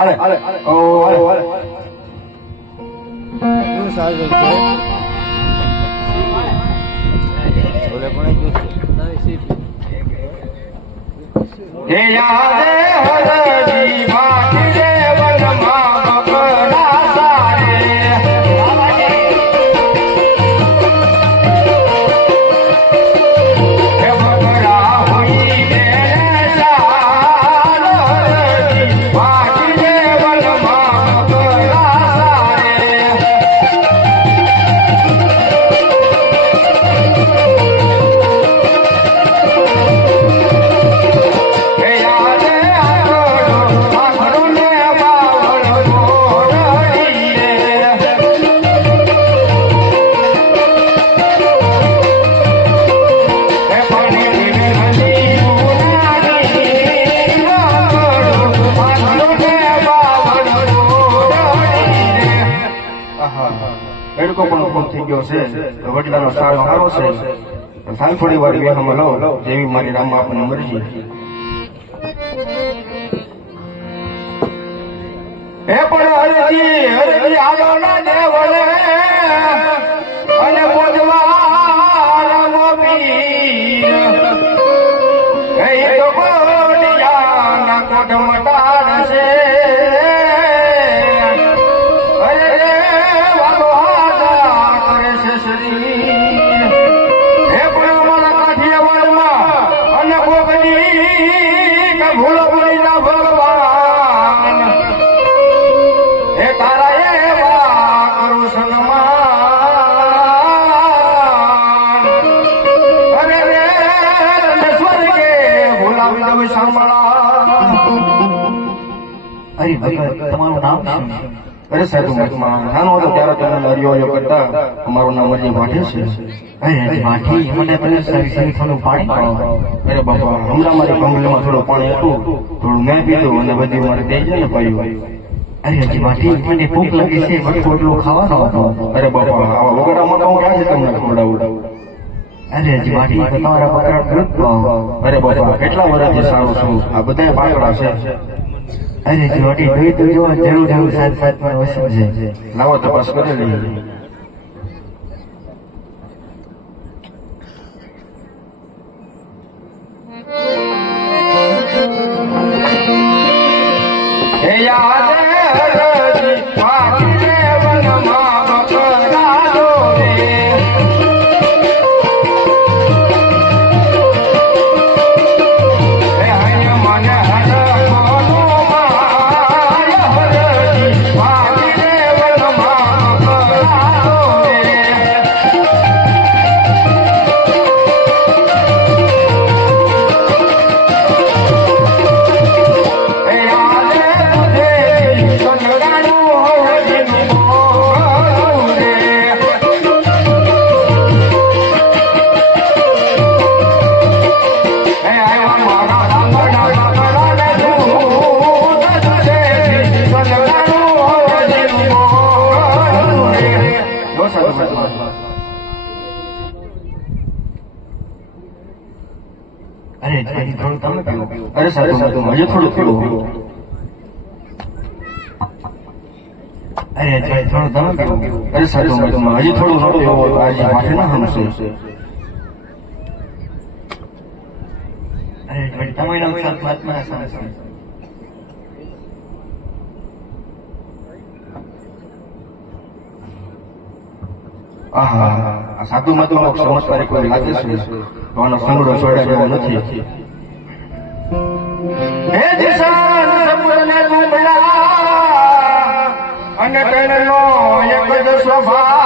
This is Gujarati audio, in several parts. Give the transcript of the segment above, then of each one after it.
હાલે ઓ અરે શું છે? પણ હે યાદે હરજી માખી એડકો પણ ખૂબ થઈ ગયો છે. વડલાનો સારો સારો છે. સાલ થોડી વાર લો, જેવી મારી રામ આપણને મરજી. એ પણ હરજી હરજી આલો ના દેવળે અને મોજવા રામો પીર એ તો કોડિયાના કોટ મટાડશે. અરે ભગત તમારું નામ શું? છે? અરે સાહેબ મતમાં નાનો હતો ત્યારે તમે હરિયો હરિયો કરતા અમારું નામ અજય ભાટે છે. અરે અરે મને પેલા સારી સારી થોડું પાણી પાડો અરે બાપા હમણાં મારી બંગલીમાં થોડું પાણી હતું થોડું મેં પીધું અને બધી મારે દઈ જાય ને પાયું અરે હજી માઠી મને ભૂખ લાગી છે મને પોટલો ખાવાનો હતો. અરે બાપા આવા વગડામાં તો હું ક્યાં છે તમને ખવડાવું? અરે હજી તમારા બકરા અરે બાપા કેટલા વર્ષથી સારું છું? આ બધા પાકડા છે. અરે જોડી દૂધ તો જોવા જરૂર જરૂર સાત સાતમાં વસુલ છે. લાવો તપાસ કરી લઈએ તમે પીવો. અરે સારું સારું હજી થોડું પીવું. અરે થોડું તમે પીવો. અરે હજી થોડું નતું એવું આજે કોઈ લાગે છે? આનો સંગડો છોડ્યા નથી. અને તેનો એક જ સ્વભાવ.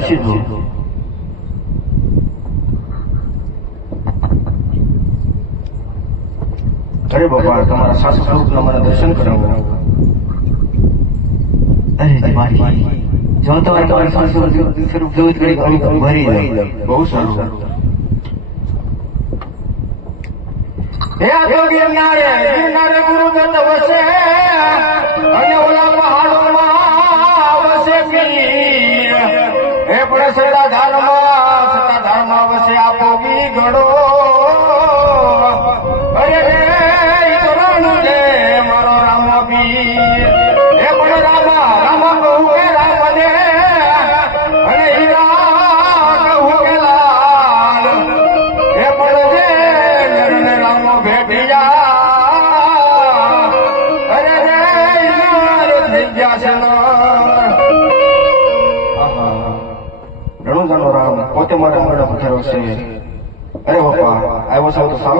પ્રસિદ્ધ છે અરે બાપા તમારા સાસુ સ્વરૂપના મને દર્શન કરાવો. અરે દિવાળી જો તમારે તમારા સાસુ સ્વરૂપ જોવું ઘણી ઘણી ભરી દઉં બહુ સારું. સારું હે આ તો ગિરનારે ગિરનારે ગુરુ દત્ત વસે. સડા ધર્મ સડા ધર્મ વસે આપોગી ઘડો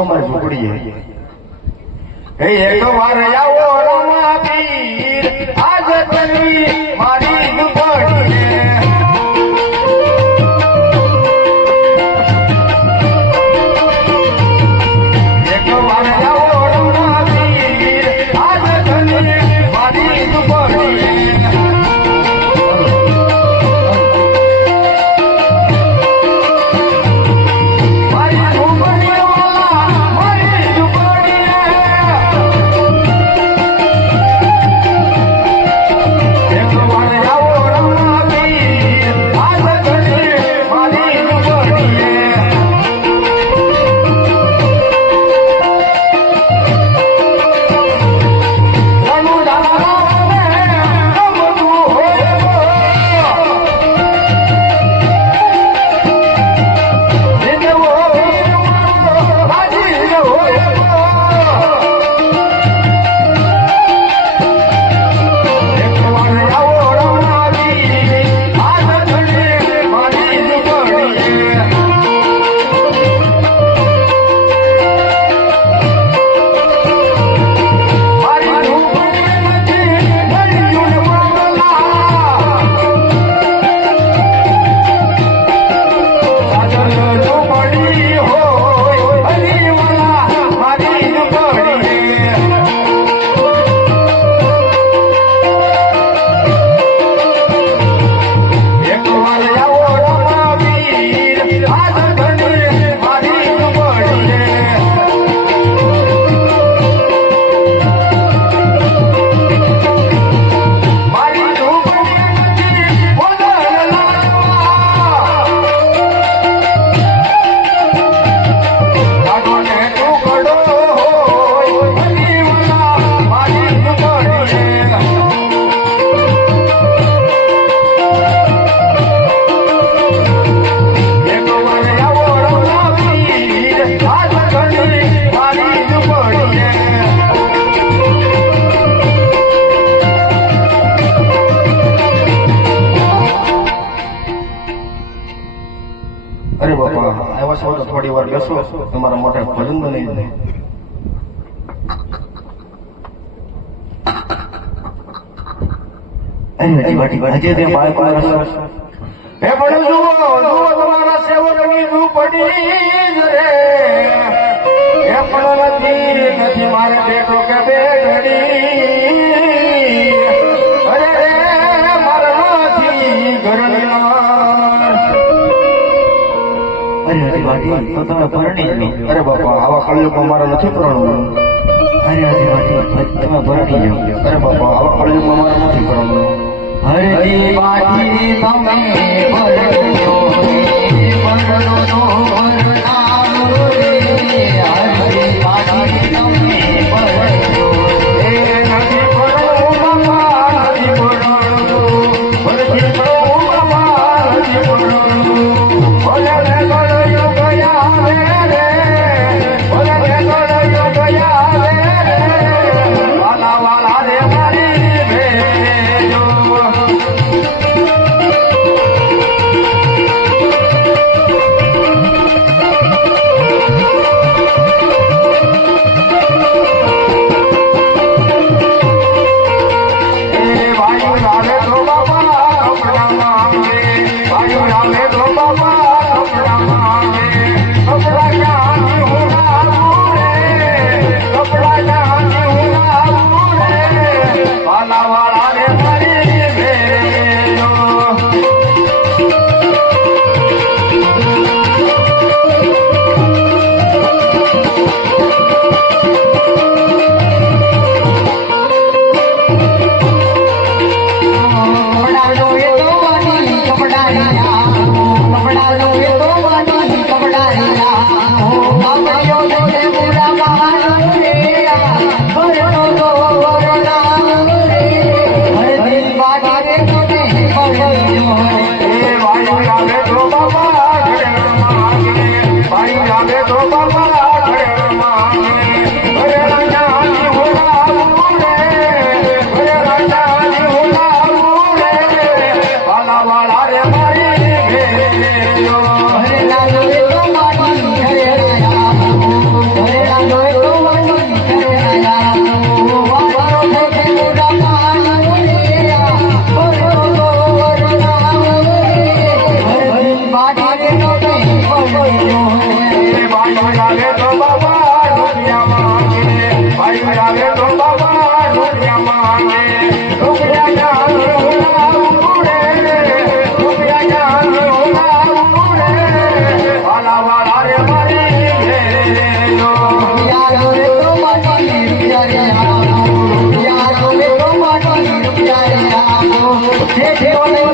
ચાલો મારી ઝૂંપડીએ એક વાર મારા આવો રમા પીર. આજ તનવી મારી ઝૂંપડી બને હજી તે મારે પાંચ વર્ષ હે પણ પણ નથી નથી મારે બેટો કે બેટડી અરે હરિવાટી તો તમે પરણી જાઓ અરે બાપા આવા કળિયુગમાં મારે નથી પરણવું અરે હરિવાટી તમે પરણી જાઓ. અરે બાપા આવા કળિયુગમાં મારે નથી પરણવું હરિવાટી તમે પરણો પરણો જે જે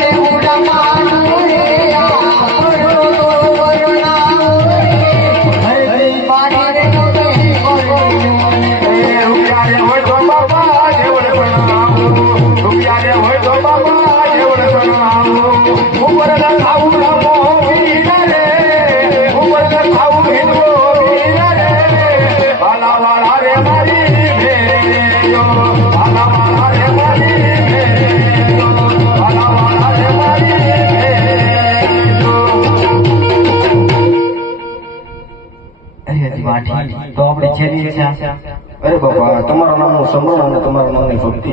સંભાળ અને તમારા મનની ભક્તિ.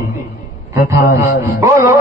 તથા બોલો